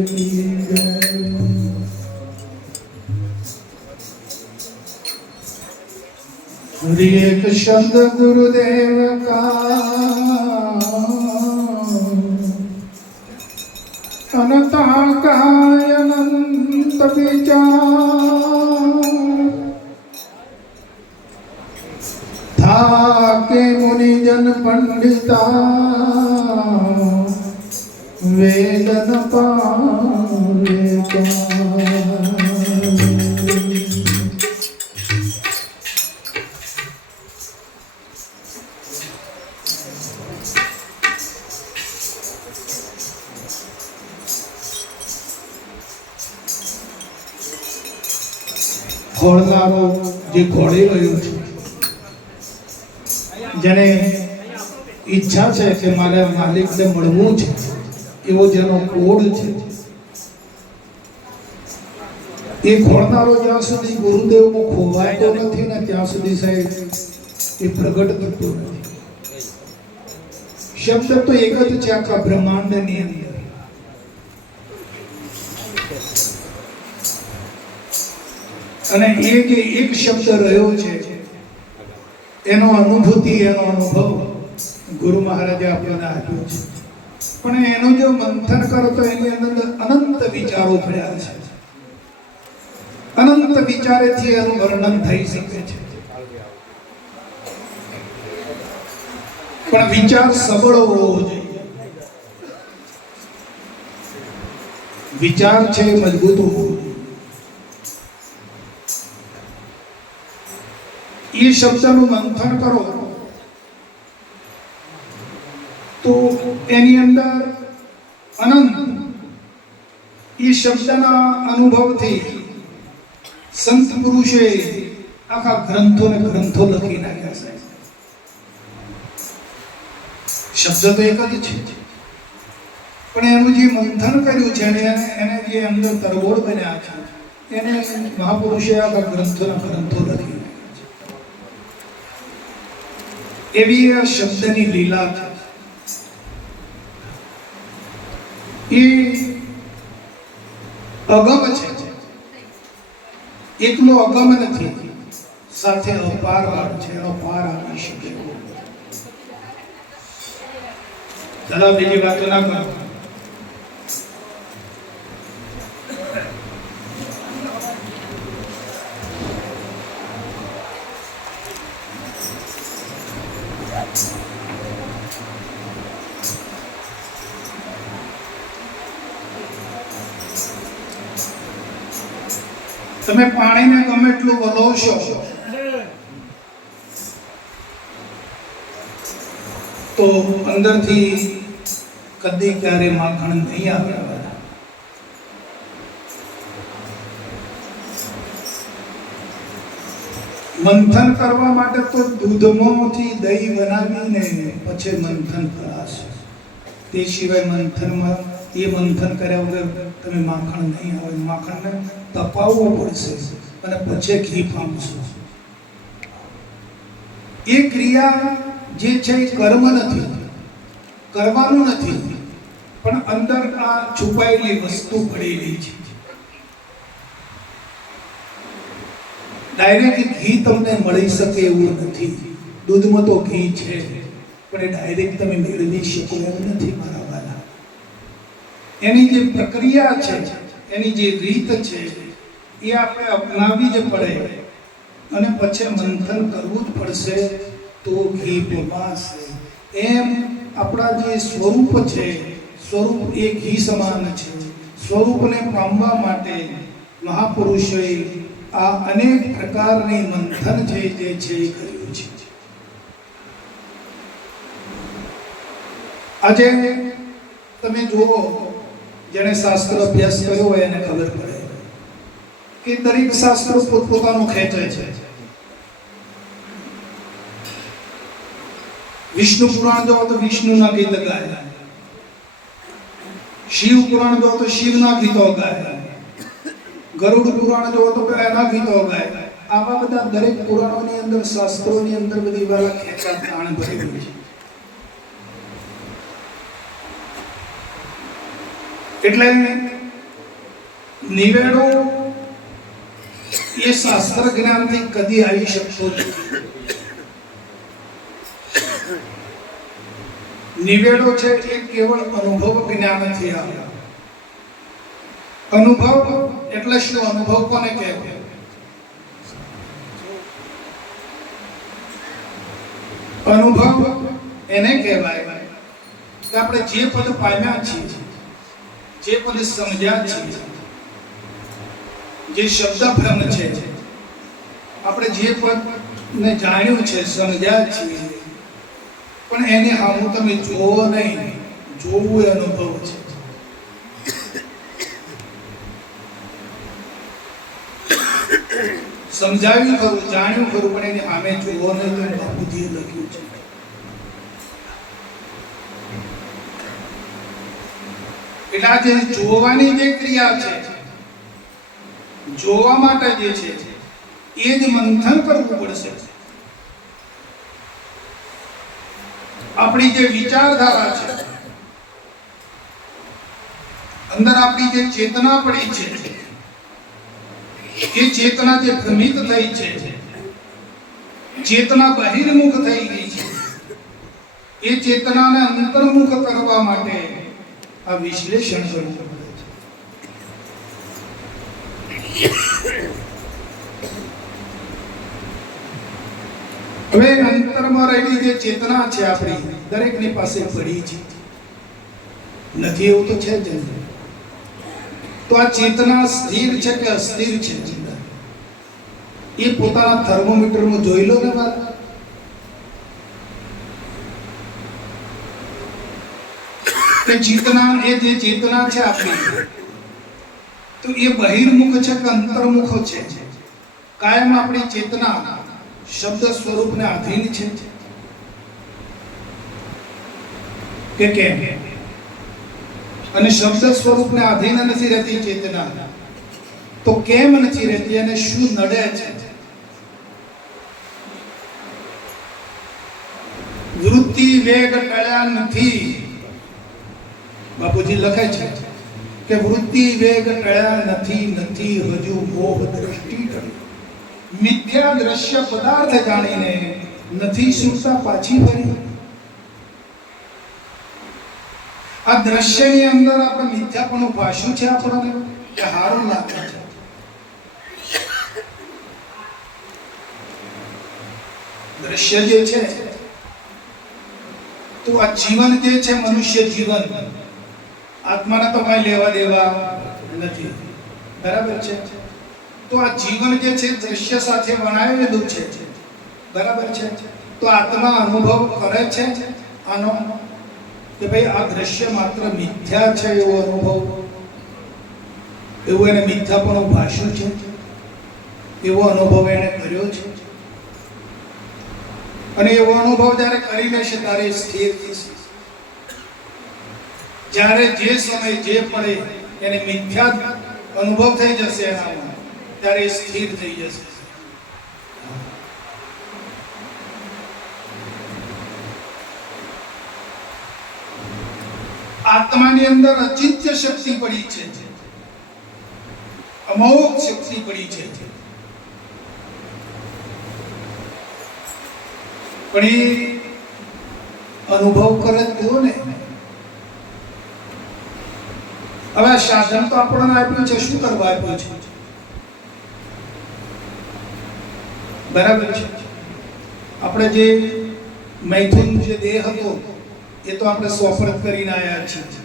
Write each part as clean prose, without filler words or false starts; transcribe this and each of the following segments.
की जय। हरि एक शब्द गुरुदेव का अनंता काय अनंत विचार था के मुनिजन पंडिता वेद न पावे ખોળનારો જે ખોળી રહ્યો છે, જેને ઈચ્છા છે કે મારે માલિકને મળવું છે, એવો જેનો કોડ છે, એ ખોળનારો જ્યાં સુધી ગુરુદેવમાં ખોવાતો નથી ને ત્યાં સુધી સાહેબ એ પ્રગટ થતો નથી. શબ્દ તો એક જ છે આખા બ્રહ્માંડની અંદર. અને એ જે એક શબ્દ રહ્યો છે એનો અનુભૂતિ, એનો અનુભવ ગુરુ મહારાજે આપણને આપ્યો છે. પણ એનું જો મંથન કરો તો એની અંદર અનંત વિચારો પડ્યા છે. અનંત વિચારેથી એનું વર્ણન થઈ શકે છે. પણ વિચાર સબળો હોવો જોઈએ. વિચાર છે મજબૂત હોવો જોઈએ. એ શબ્દનું મંથન કરો તો એની અંદર અનંત એ શબ્દના અનુભવથી સંત પુરુષે આખા ગ્રંથો લખી નાખ્યા છે. શબ્દ તો એક જ છે, પણ એનું જે મંથન કર્યું છે એને જે અંદર તરબોળ બન્યા છે, એને મહાપુરુષે આખા ગ્રંથો લખી. એવી આ શબ્દની લીલા છે. એ અગમ છે, એકલો અગમ નથી, સાથે અપાર છે. એનો પાર આવી શકે. ચલો બીજી વાતો ના કરો. તમે પાણીને ગમે એટલું વલોશો તો અંદરથી કદી ક્યારે માખણ નહીં આવે. મંથન કરવા માટે તો દૂધમાંથી દહીં બનાવીને પછી મંથન કરાશે. તે સિવાય મંથનમાં એ મંથન કર્યા વગર તમે માખણ નહીં આવે. માખણને તપાવવો પડશે અને પછી ઘી પામશો. એ ક્રિયા જે છે એ કર્મ નથી, કરવાનું નથી, પણ અંદર આ છુપાયેલી વસ્તુ પડેલી છે. ડાયરેક્ટ ઘી તમને મળી શકે એવું નથી. દૂધમાં તો ઘી છે, પણ એ ડાયરેક્ટ તમે મેળવી શકો એમ નથી મારા વાલા. એની જે પ્રક્રિયા છે, એની જે રીત છે, એ આપણે અપનાવી જ પડે અને પછી મંથન કરવું જ પડશે તો ઘી પમાશે. એમ આપણા જે સ્વરૂપ છે, સ્વરૂપ એ ઘી સમાન છે. સ્વરૂપને પામવા માટે મહાપુરુષોએ આ અનેક પ્રકારની મંથન જે છે એ કર્યું છે. આજે તમે જુઓ, જેને શાસ્ત્ર અભ્યાસ કર્યો હોય એને ખબર પડે કે દરેક શાસ્ત્રો પોતપોતાનું ખેંચે છે. વિષ્ણુ પુરાણ જો તો વિષ્ણુના ગીત ગાય, શિવ પુરાણ જો તો શિવના ગીતો ગાય, ગરુડ પુરાણ જો તો એના ગીતો ગાય. આવા બધા દરેક પુરાણોની અંદર, શાસ્ત્રોની અંદર બધી વાળા ખેંચા તાણ ભરેલું છે. એટલે નિવેડો એ શાસ્ત્ર જ્ઞાનથી કદી આવી શકતો નથી. નિવેડો છે એ કેવળ અનુભવ જ્ઞાનથી આવે. અનુભવ એટલે શું? અનુભવ કોને કહેવાય? અનુભવ એને કહેવાય કે આપણે જે પદ પામ્યા છીએ, જે પદ સમજ્યા છીએ, જે શબ્દ ભ્રમ છે, આપણે જે પદને જાણ્યું છે, સમજ્યા છીએ, પણ એને સામું તમે જોવો નહીં. જોવું એ અનુભવ છે. સમજાવ્યું ખરું, જાણ્યું ખરું, પણ એની સામે જોવો નહીં. તો બાપુજીએ લખ્યું છે. એટલે આ જે જોવાની જે ક્રિયા છે, જોવા માટે જે છે એ જ મંથન કરવું પડશે. આપણી જે વિચારધારા છે, અંદર આપણી જે ચેતના પડી છે, એ ચેતના જે ભ્રમિત થઈ છે, ચેતના બહિર્મુખ થઈ ગઈ છે, એ ચેતનાને અંતર્મુખ કરવા માટે આ વિશ્લેષણ કરવું પડે છે. હવે અંતરમાં રહેલી જે ચેતના છે આપણી દરેકની પાસે પડી છે, નથી એવું તો છે જ. તો આ ચેતના સ્થિર છે કે અસ્થિર છે એ પોતાના થર્મોમીટરમાં જોઈ લો ને વાત. કે ચેતના એ જે ચેતના છે આપણી, તો એ બહિર્મુખ છે કે અંતર્મુખ છે? કાયમ આપણી ચેતના શબ્દ સ્વરૂપને આધીન છે કે કેમ? અને શબ્દ સ્વરૂપને આધીન નથી રહેતી ચેતના, તો કેમ નથી રહેતી અને શું નડે છે? વૃત્તિ વેગ ટળ્યા નથી. બાપુજી લખે છે કે વૃત્તિ વેગ ટળ્યા નથી, નથી હજુ મોહ દ્રષ્ટિ ટળી. મિથ્યા દ્રશ્ય પદાર્થ જાણીને નથી સુરતા પાછી વળી. આ દ્રશ્યની અંદર આપણે મિથ્યાપણું ભાષ્યું છે, આપણને કે હારું લાગે છે. દ્રશ્ય જે છે, તો આ જીવન જે છે, મનુષ્ય જીવન, આત્માને તો કઈ લેવા દેવા નથી. બરાબર છે? તો આ જીવન જે છે દ્રશ્ય સાથે વણાવેલું છે. બરાબર છે? તો આત્મા અનુભવ કરે છે આનો કે ભાઈ આ દ્રશ્ય માત્ર મિથ્યા છે, એવો અનુભવ, એવું એને મિથ્યાપણું ભાષ્યું છે, એવો અનુભવ એને કર્યો છે. અને એવો અનુભવ જ્યારે કરી લેશે ત્યારે સ્થિર થશે. જ્યારે જે સમય જે પડે એને મિથ્યા અનુભવ થઈ જશે એનામાં, ત્યારે સ્થિર થઈ જશે. આત્માની અંદર અચિંત્ય શક્તિ પડી છે, અમોઘ શક્તિ પડી છે, પણ એ અનુભવ કરે તો ને. હવે સાધન તો આપણને આપ્યું છે, શું કરવા આપ્યું છે? બરાબર છે? આપણે જે મૈથુન જે દેહ હતો એ તો આપણે સ્વપ્રત કરીને આવ્યા છીએ.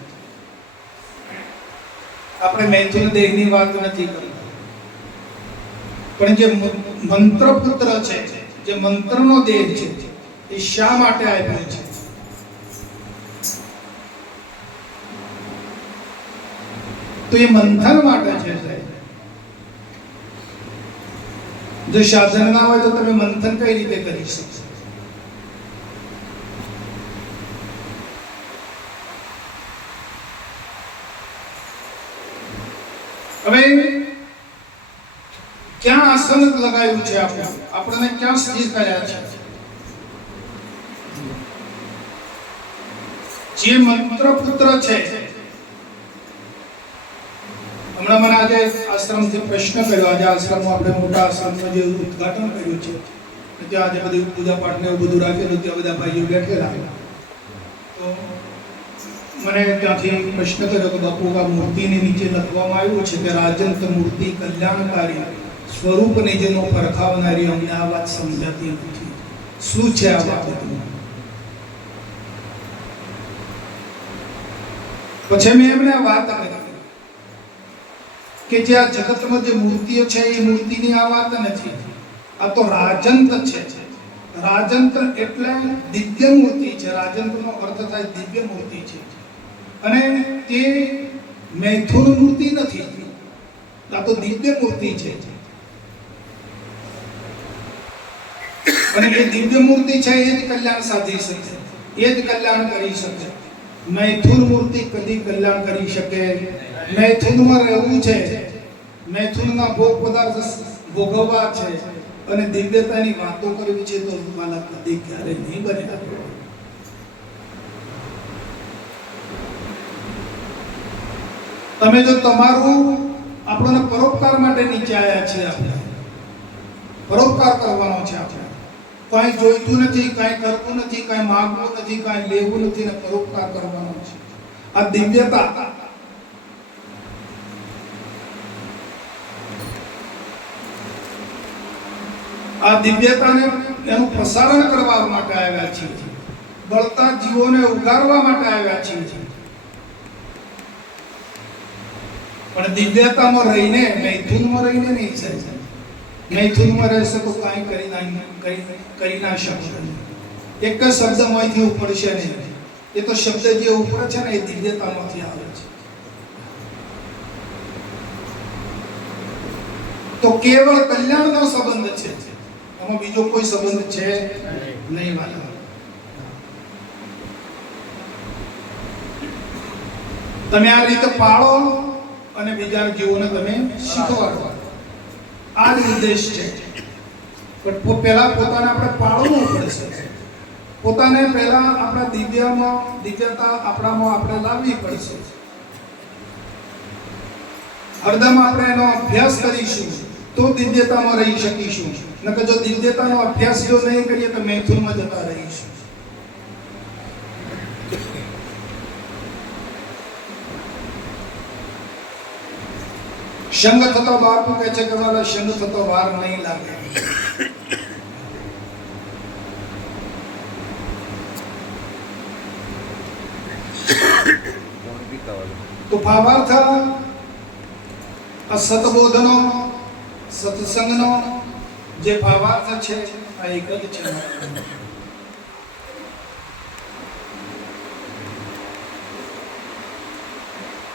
આપણે મૈથુન દેહની વાત નથી કરતા, પણ જે મંત્રપુત્ર છે, જે મંત્રનો દેહ છે, એ શા માટે આપ્યો છે? તો એ મંથન માટે છે. જો સાધન ના હોય તો તમે મંથન કઈ રીતે કરી શકશો? હવે ક્યાં આસન લગાવ્યું છે? આપણને ક્યાં સ્થિર કર્યા છે? જે મંત્ર પુત્ર છે, હમણાં મને આજે આશ્રમથી પ્રશ્ન કર્યો, આજે આશ્રમમાં આપણે મોટા આશ્રમનું જે ઉદ્ઘાટન કર્યું છે ત્યાં આજે બધી પૂજા પાઠને એવું બધું રાખેલું, ત્યાં બધા ભાઈઓ બેઠેલા. તો મને ત્યાંથી પ્રશ્ન કર્યો કે બાપુ આ મૂર્તિની નીચે લખવામાં આવ્યું છે કે રાજંત મૂર્તિ કલ્યાણકારી સ્વરૂપ નિજનો પરખાવનારી, અમને આ વાત સમજાતી નથી. શું છે આ બાબતનું? પછી મેં એમને વાત કરી કે જે આ જગતમાં જે મૂર્તિઓ છે એ મૂર્તિની આ વાત નથી, આ તો રાજંત છે. રાજંત એટલે દિવ્ય મૂર્તિ છે. રાજંતનો અર્થ થાય દિવ્ય મૂર્તિ છે. અને તે મૈથુન મૂર્તિ નથી, આ તો દિવ્ય મૂર્તિ છે. અને એ દિવ્ય મૂર્તિ છે એ જ કલ્યાણ સાધી શકે, એ જ કલ્યાણ કરી શકે. મૈથુન મૂર્તિ કદી કલ્યાણ કરી શકે? મૈથુનમાં રહેવું છે, મૈથુનના ભોગ પદાર્થ ભોગવવા છે અને દિવ્યતાની વાતો કરવી છે, તો માલા કદી ક્યારે નહીં બને. તમે જો તમારું આપણને પરોપકાર માટે નીચે આવ્યા છે, આપણે પરોપકાર કરવાનો છે. આપણે કાંઈ જોઈતું નથી, કાંઈ કરવું નથી, કાંઈ માંગવું નથી, કાંઈ લેવું નથી, ને પરોપકાર કરવાનો છે. આ દિવ્યતા, આ દિવ્યતાને એનું પ્રસારણ કરવા માટે આવ્યા છીએ, બળતા જીવોને ઉગારવા માટે આવ્યા છીએ. પણ દિવ્યતામાં રહીને, મૈથુનમાં રહીને નહીં સાહેબ. મૈથુનમાં રહેશે તો કાંઈ કરી ના શકશે. એક જ શબ્દમાંથી ઉપડશે નહીં. એ તો શબ્દ જે ઉપડે છે ને એ દિવ્યતામાંથી આવે છે. તો કેવળ કલ્યાણનો સંબંધ છે, આમાં બીજો કોઈ સંબંધ છે નહીં. વાલા, તમે આ રીતે પાળો અને બીજા જીવોને તમે શીખવાડો, આ જ ઉદ્દેશ છે. પણ પહેલા પોતાને આપણે પાળવું પડશે. પોતાને પહેલા આપણા દિવ્યતા આપણામાં આપણે લાવવી પડશે. હરદમ આપણે એનો અભ્યાસ કરીશું તો દિવ્યતામાં રહી શકીશું. નકર જો દિવ્યતાનો અભ્યાસ જો નહીં કરીએ તો મૈથુનમાં જતા રહીશું. સંગ થતો બાપુ કહે છે કે વાલા સંગ થતો વાર નહીં લાગે. તો ભાવાર્થ સતબોધનો, સત્સંગનો જે ભાવાર્થ છે આ એક જ છે.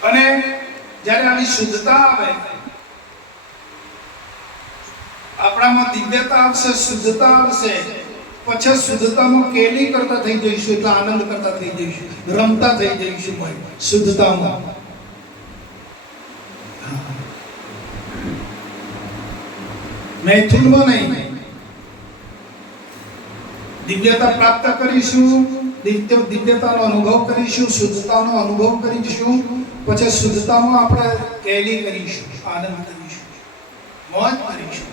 અને જ્યારે આવી શુદ્ધતા આવે, આપણામાં દિવ્યતા આવશે, શુદ્ધતા આવશે, પછી શુદ્ધતામાં કેલી કરતા થઈ જઈશું, એટલે આનંદ કરતા થઈ જઈશું, રમતા થઈ જઈશું શુદ્ધતામાં. મૈથુનમાં નહીં, દિવ્યતા પ્રાપ્ત કરીશું, દિવ્યતાનો અનુભવ કરીશું, શુદ્ધતાનો અનુભવ કરીશું, પછી શુદ્ધતામાં આપણે કેલી કરીશું, આનંદ કરીશું, મોજ કરીશું.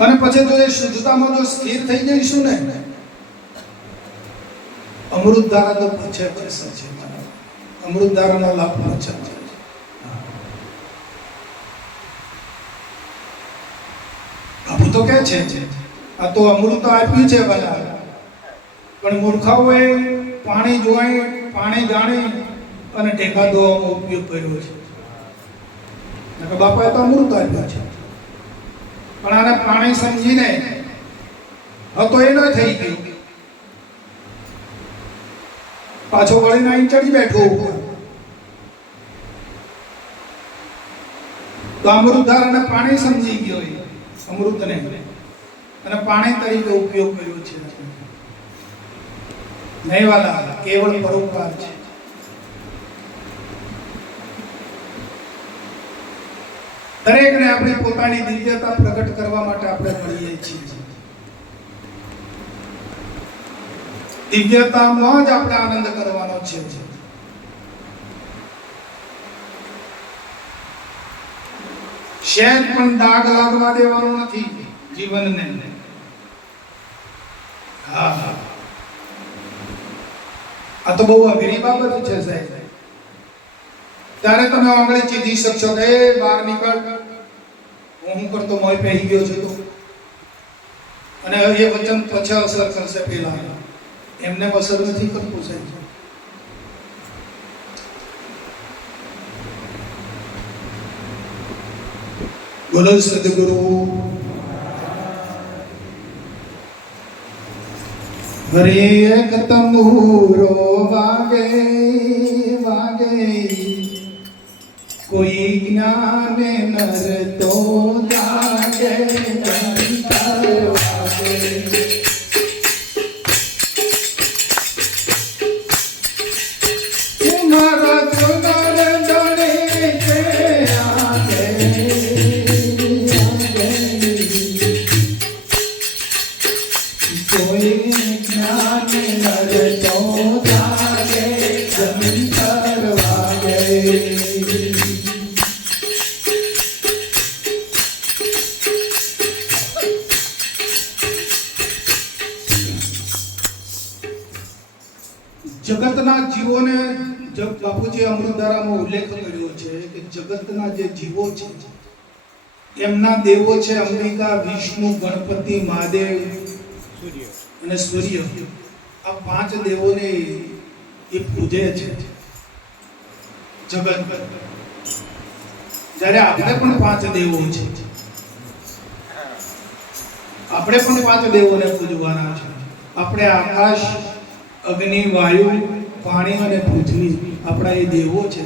અને પછી જો એ શુદ્ધતામાં જો સ્થિર થઈ જઈશું ને, અમૃત ધારા તો પછી છે. અમૃત ધારાનો લાભ છે. બાપુ તો કે છે આ તો અમૃત આપ્યું છે બધા, પણ મૂર્ખાઓએ પાણી જોઈ, પાણી જાણી અને ટેકા દોવાનો ઉપયોગ કર્યો છે. બાપાએ તો અમૃત આપ્યું છે, પણ આને પાણી સમજીને હતો એ ન થઈ ગયું, પાછો વળીને અહીં ચડી બેઠો. તો અમૃતધાર અને પાણી સમજી ગયો, અમૃતને અને પાણી તરીકે ઉપયોગ કર્યો છે. નહીં વાલા, કેવળ પરોપકાર છે. દરેકને આપણી પોતાની દિવ્યતા પ્રગટ કરવા માટે આપણે મળીએ છીએ. દિવ્યતામાં જ આપણે આનંદ કરવાનો છે. શેર પણ દાગ લાગવા દેવાનો નથી જીવનને. હા હા, આ તો બહુ અઘરી બાબત છે સાહેબ. ત્યારે તમે આંગળી ચીધી શકશો કે બહાર નીકળ, હું કરતો મોય પહેરી ગયો છે તો. અને એ વચન પછી અસર કરશે પેલા, એમને અસર નથી કરતું સાહેબ. બોલો સદગુરુ. હરે એક તંબુરો વાગે વાગે, કોઈ જ્ઞાને નર તો જાગે, અંતર વાગે. મારા ચુનર દોડે છે આગે, કોઈ જ્ઞાને નર તો જાગે, અંતર વાગે. જગતના જીવોને બાપુજી અમૃતધારામાં ઉલ્લેખ કર્યો છે કે જગતના જે જીવો છે એમના દેવો છે અંબિકા, વિષ્ણુ, ગણપતિ, મહાદેવ અને સૂર્ય. આ પાંચ દેવોને એ પૂજે છે જગત. જ્યારે આપણે પણ પાંચ દેવો છે, આપણે પણ પાંચ દેવોને પૂજવાના છે. આપણે આકાશ, અગ્નિ, વાયુ, પાણી અને પૃથ્વી આપણા એ દેવો છે.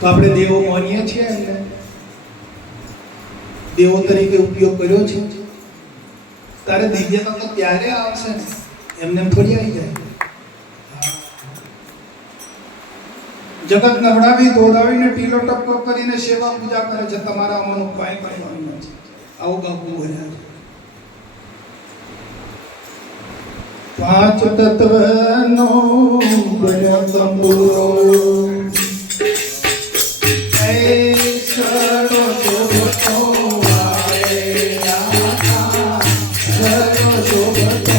તો આપણે દેવો માનીએ છીએ, એમને દેવો તરીકે ઉપયોગ કર્યો છે. તારે દિવ્યતા તો ત્યારે આવશે ને, એમને થોડી આવી જાય. જગત નવડાવી દોડાવીને ટીલો ટપકો કરીને સેવા પૂજા કરે છે. તમારા આમાંનું કાંઈ કરવાનું નથી. આવું બાપુ બોલ્યા છે. પાંચ તત્વનો બન્યો તંબુરો, સર્વ શોભતો વાગે, સર્વ શોભતો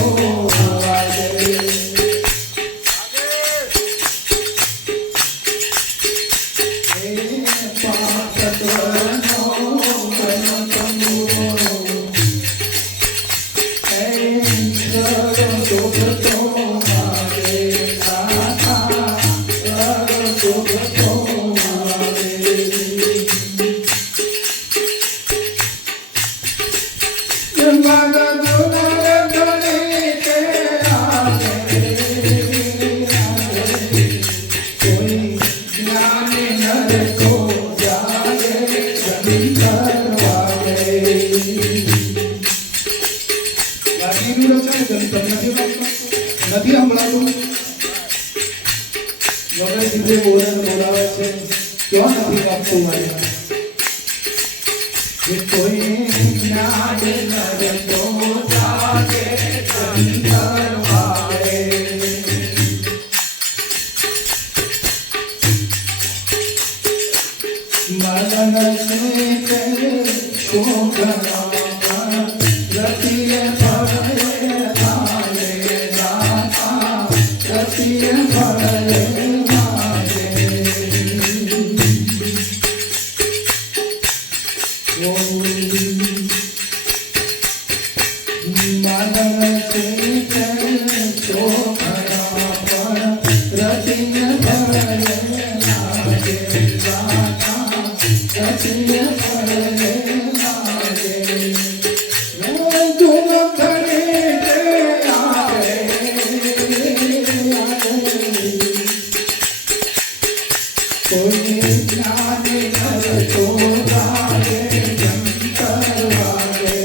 વાગે. પાંચ તત્વનો બન્યો તંબુરો, નથી સંભળાતું. વગર સીધે બોલાવે છે, ક્યાં નથી વાગતું મારી. કોઈ જ્ઞાન નર તો જાગે, અંતર વાગે. મદન સે શોભના રતિય ભરે લાગે, રતિય ભરે લાગે. મદન સે શોભના રતિય ભરે લાગે, રતિય ભરે લાગે. કોઈ જ્ઞાન નર તો જાગે, અંતર વાગે.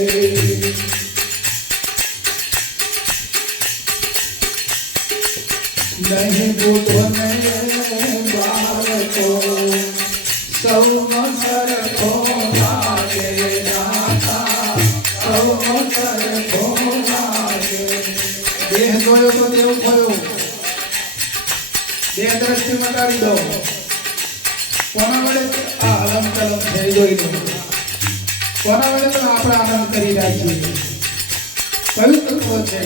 નહીં બુધો ને બાળકો સૌ સરખો લાગે, સૌ સરખો લાગે. દેહ જોયો તો દેવ થયો, દેહ દ્રષ્ટિ મટાડી દો. કોના વડે આ હલમ ચલમ થઈ જોઈ લો, કોના વડે તો આપણે આનંદ કરી રહ્યા છીએ. કયું તત્વ છે?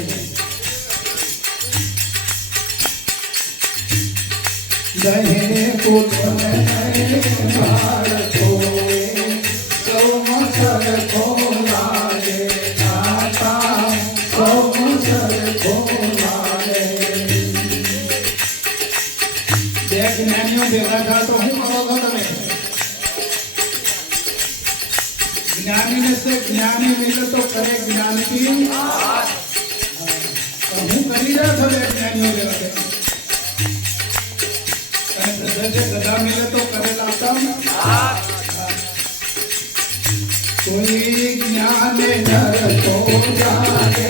દહેને પોતને બાળકો સૌ મસર ખોલાગે નાતા સૌ મસર ખોલાગે. બે જ્ઞાનીઓ ભેગા થા તો શું કરો છો તમે? ज्ञानी में से ज्ञानी मिले तो करे ज्ञान की હું કરી રહ્યા છો બે જ્ઞાનીઓ ભેગા से गधा मिले तो करे लाता कोई ज्ञान नर तो जागे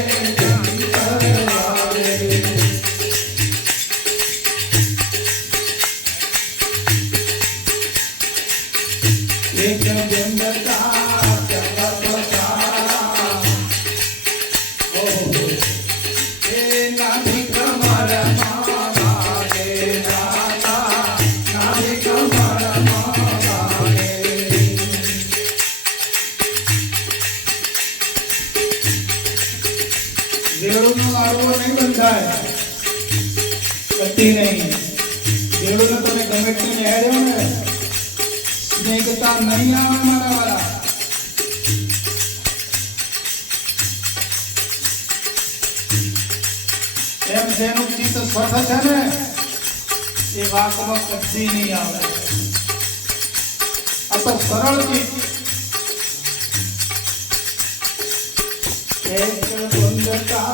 एक बंदता भेड़ों नो आरो नहीं बनता है कटी नहीं. भेड़ों ने तुम्हें गमेट में हेड़े हो ने स्नेहता नहीं आवे मारा वाला. એમ જેનું ચિત્ત સ્વસ્થ છે ને એ વાતમાં કદી નહીં આવે. આ તો સરળ ચિત્ત. એક બંધતા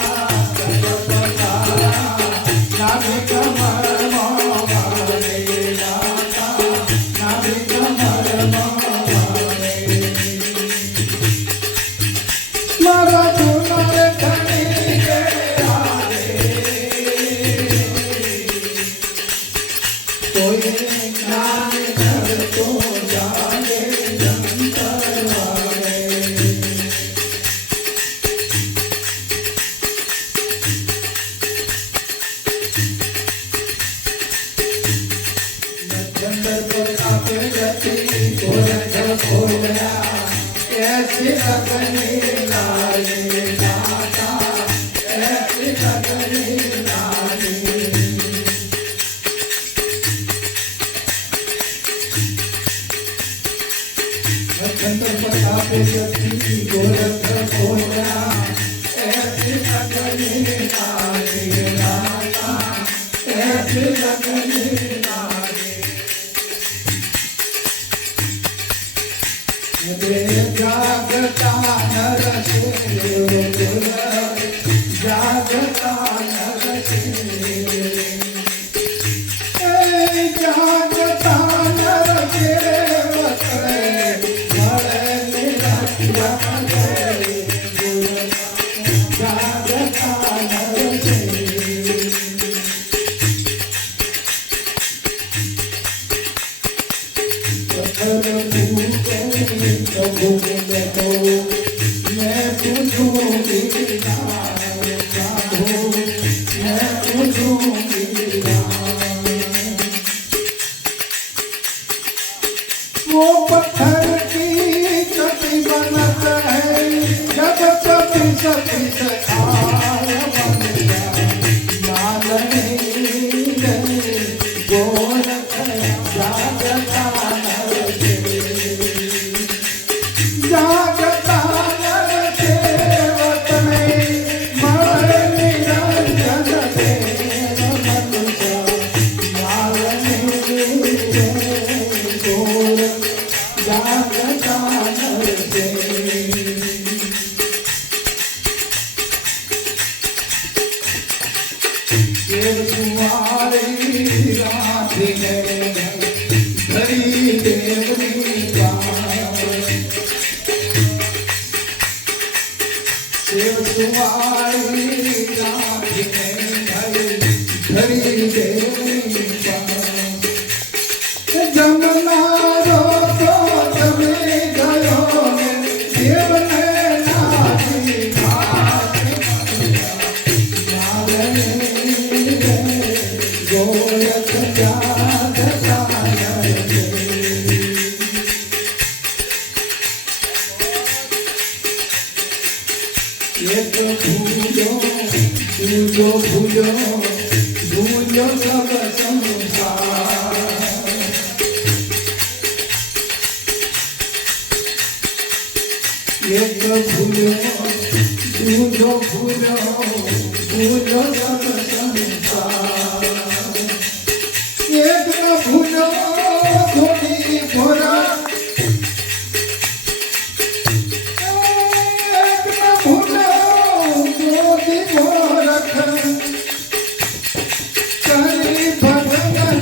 નાભિ કમર મોહરે નાતા નાભિ કમર મોહરે મારા ગુનારે ખણી કે આરે કોઈ જ્ઞાન કરતો જાગે જંતરવારે. चंदर पर आपे गति गोरख खोया ऐसी लगने लागे नाता ऐसी लगने लागे. चंदर पर आपे गति गोरख खोया ऐसी लगने लागे नाता ऐसी लगने लागे. जागता नर से जागता नर से जागता नर से जागता नर से मैं पूछूंगी मैं पूछूंगी वो पत्थर की चटी बनता है जब चटी सती सखाय बन गया माल नहीं गोरख जागता नर से जागता नर सेवक में मर निरंजन देव मनुष्य माल नहीं गोरख जागता नर से. देव कुमारी राधे धरी देवनी देव कुमारी राधे धरी देवनी जमुना रो तो जमे गयो देव ने नाची गोरख जागता એક ભૂલ્યો દૂજો ભૂલ્યો ભૂલો સબ સંસાર એક ન ભૂલ્યો થોડી ભોરા એક ન ભૂલ્યો થોડી ભોરખ કરી ભગવાન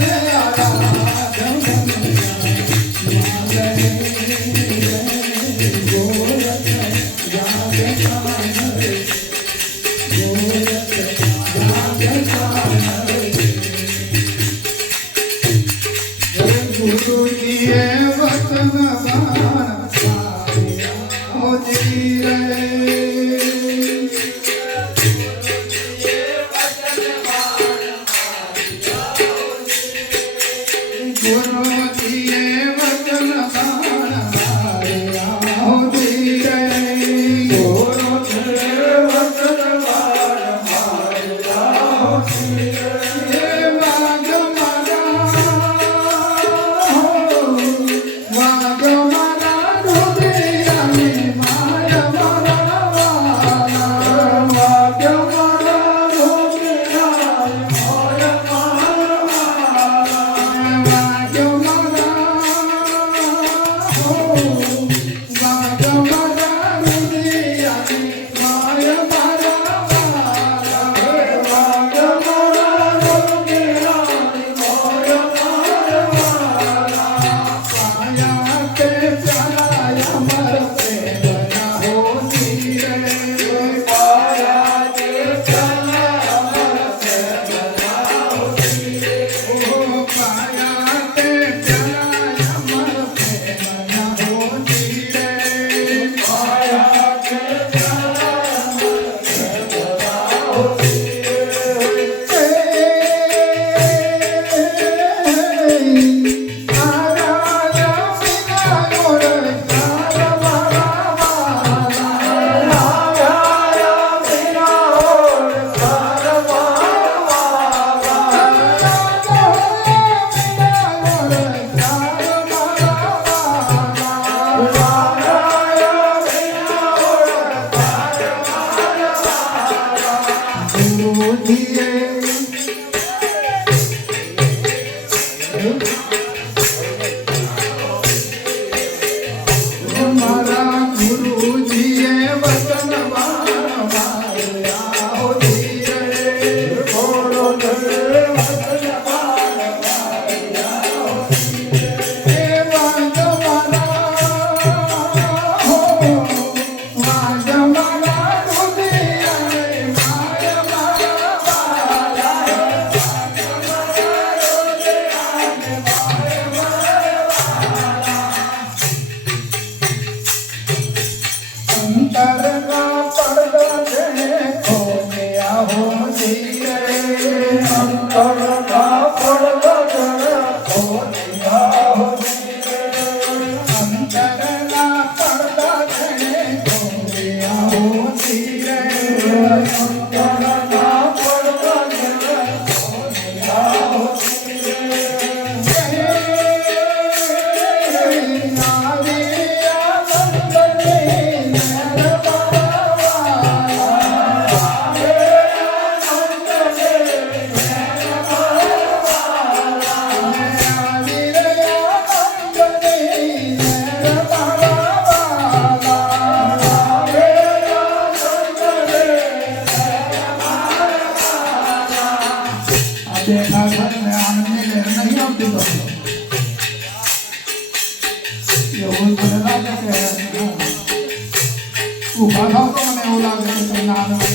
ઉભા થાવ તો મને એવું લાગે કે તમને આનંદ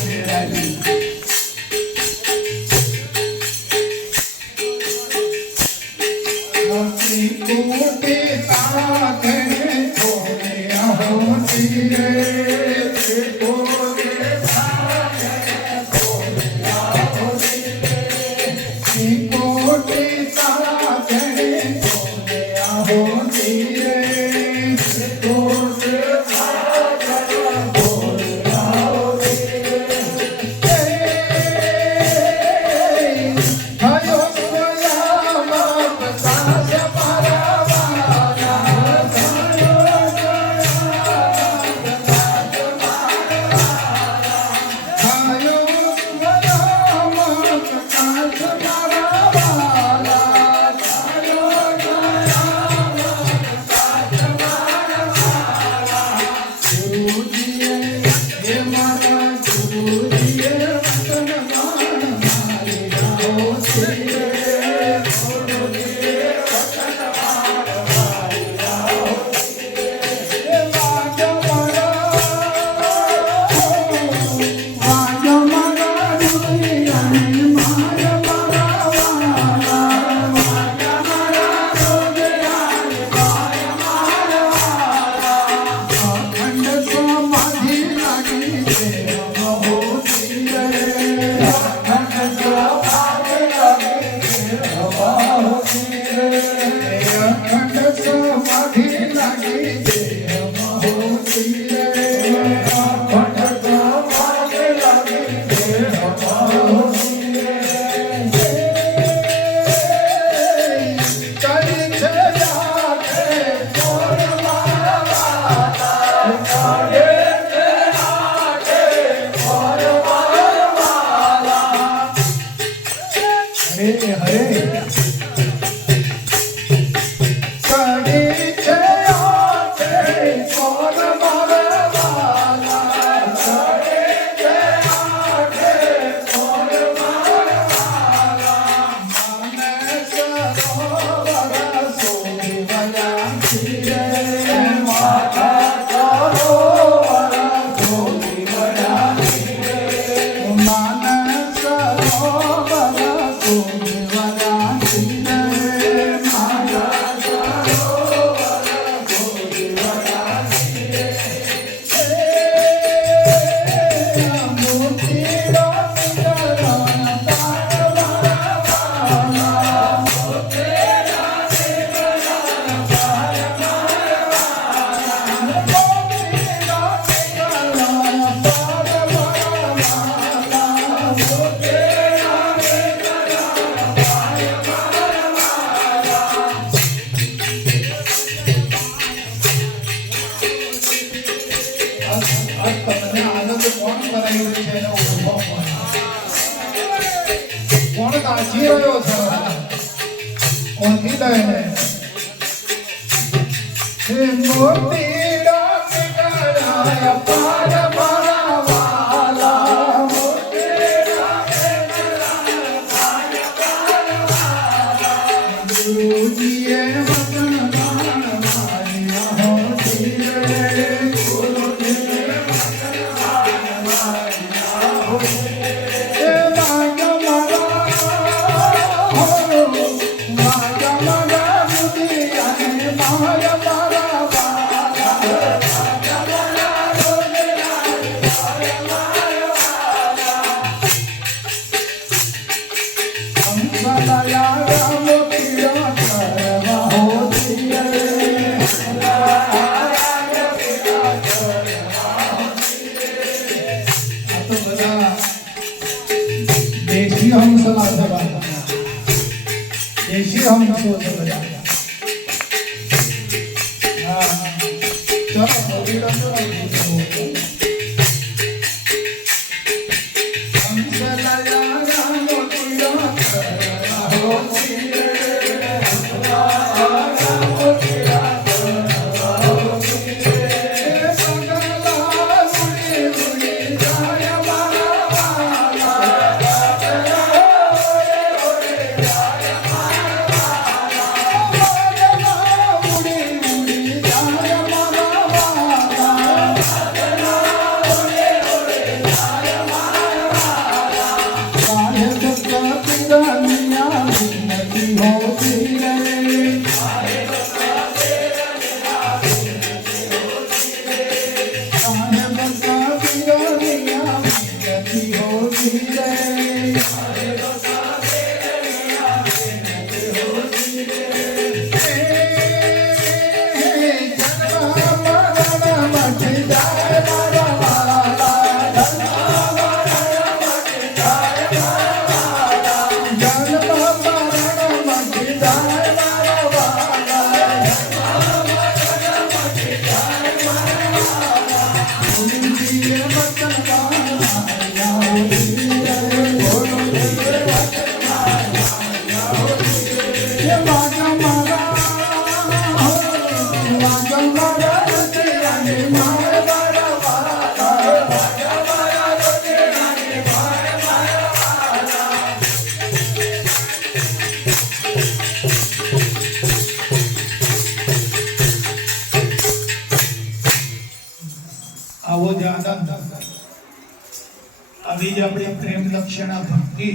લક્ષણા ભક્તિ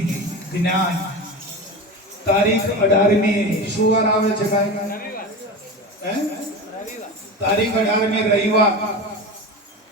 જ્ઞાન તારીખ 18મી શું વાર આવે છે કાંઈ? તારીખ 18મી રવિવાર